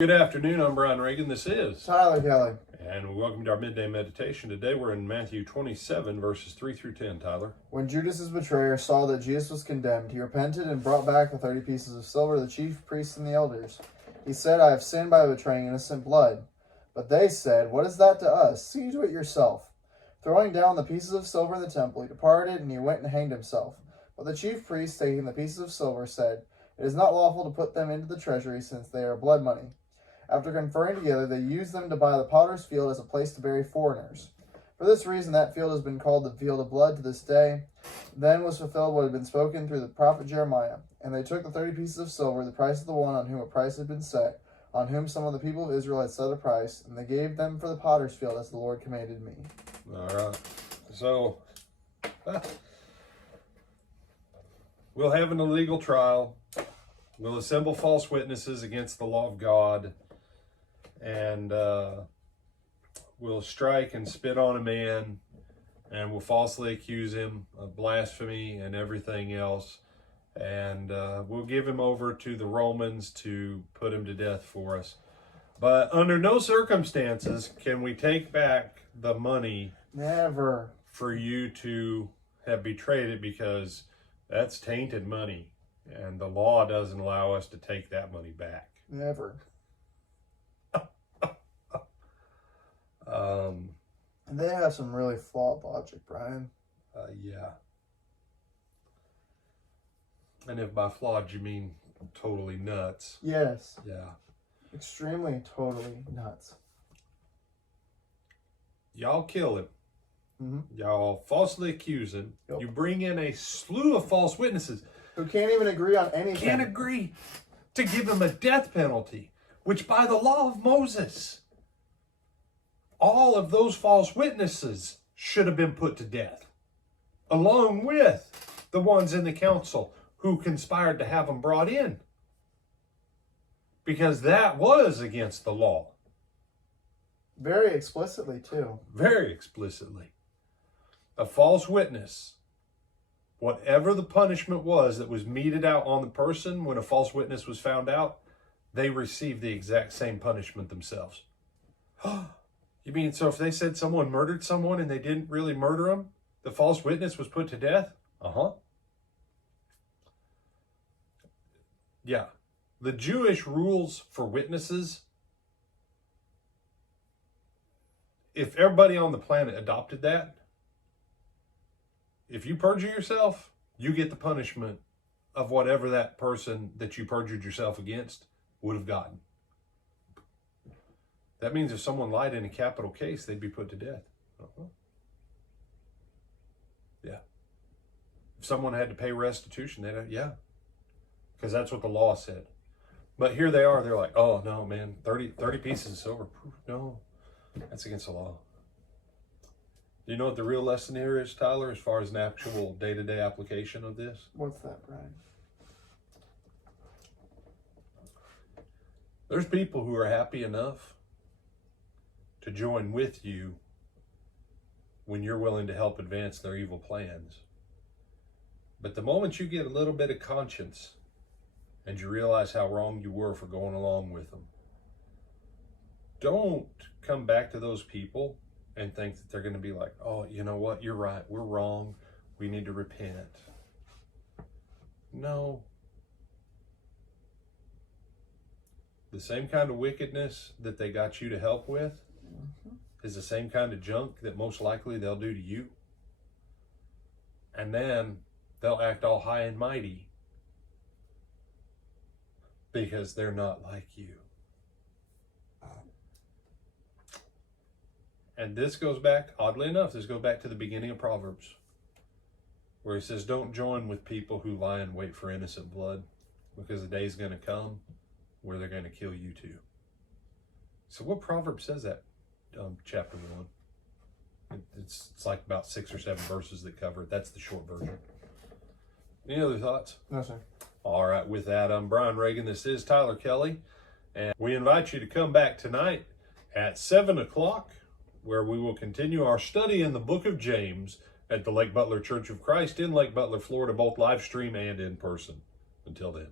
Good afternoon, I'm Brian Reagan. This is Tyler Kelly. And welcome to our midday meditation. Today we're in Matthew 27, verses 3 through 10, Tyler. When Judas, his betrayer, saw that Jesus was condemned, he repented and brought back the 30 pieces of silver to the chief priests and the elders. He said, I have sinned by betraying innocent blood. But they said, What is that to us? See to it yourself. Throwing down the pieces of silver in the temple, he departed, and he went and hanged himself. But the chief priests, taking the pieces of silver, said, It is not lawful to put them into the treasury, since they are blood money. After conferring together, they used them to buy the potter's field as a place to bury foreigners. For this reason, that field has been called the field of blood to this day. Then was fulfilled what had been spoken through the prophet Jeremiah. And they took the 30 pieces of silver, the price of the one on whom a price had been set, on whom some of the people of Israel had set a price, and they gave them for the potter's field as the Lord commanded me. All right. So, we'll have an illegal trial. We'll assemble false witnesses against the law of God. And we'll strike and spit on a man, and we'll falsely accuse him of blasphemy and everything else, and we'll give him over to the Romans to put him to death for us. But under no circumstances can we take back the money. Never. For you to have betrayed it, because that's tainted money, and the law doesn't allow us to take that money back. Never. And they have some really flawed logic, Brian. Yeah. And if by flawed you mean totally nuts. Yes. Yeah. Extremely, totally nuts. Y'all kill him. Mm-hmm. Y'all falsely accuse him. Yep. You bring in a slew of false witnesses. Who can't even agree on anything. Can't agree to give him a death penalty, which by the law of Moses, all of those false witnesses should have been put to death, along with the ones in the council who conspired to have them brought in, because that was against the law. Very explicitly, too. Very explicitly. A false witness, whatever the punishment was that was meted out on the person when a false witness was found out, they received the exact same punishment themselves. You mean, so if they said someone murdered someone and they didn't really murder them, the false witness was put to death? Uh-huh. Yeah. The Jewish rules for witnesses, if everybody on the planet adopted that, if you perjure yourself, you get the punishment of whatever that person that you perjured yourself against would have gotten. That means if someone lied in a capital case, they'd be put to death. Uh-huh. Yeah. If someone had to pay restitution, yeah. Because that's what the law said. But here they are, they're like, oh no, man, 30 pieces of silver. No, that's against the law. Do you know what the real lesson here is, Tyler, as far as an actual day-to-day application of this? What's that, Brian? There's people who are happy enough to join with you when you're willing to help advance their evil plans. But the moment you get a little bit of conscience and you realize how wrong you were for going along with them, don't come back to those people and think that they're going to be like, oh, you know what, you're right, we're wrong, we need to repent. No. The same kind of wickedness that they got you to help with is the same kind of junk that most likely they'll do to you. And then they'll act all high and mighty because they're not like you. And this goes back, oddly enough, this goes back to the beginning of Proverbs, where he says, don't join with people who lie in wait for innocent blood, because the day's going to come where they're going to kill you too. So what proverb says that? Chapter 1. It's like about 6 or 7 verses that cover it. That's the short version. Any other thoughts? No, sir. All right, with that, I'm Brian Reagan. This is Tyler Kelly. And we invite you to come back tonight at 7 o'clock, where we will continue our study in the book of James at the Lake Butler Church of Christ in Lake Butler, Florida, both live stream and in person. Until then.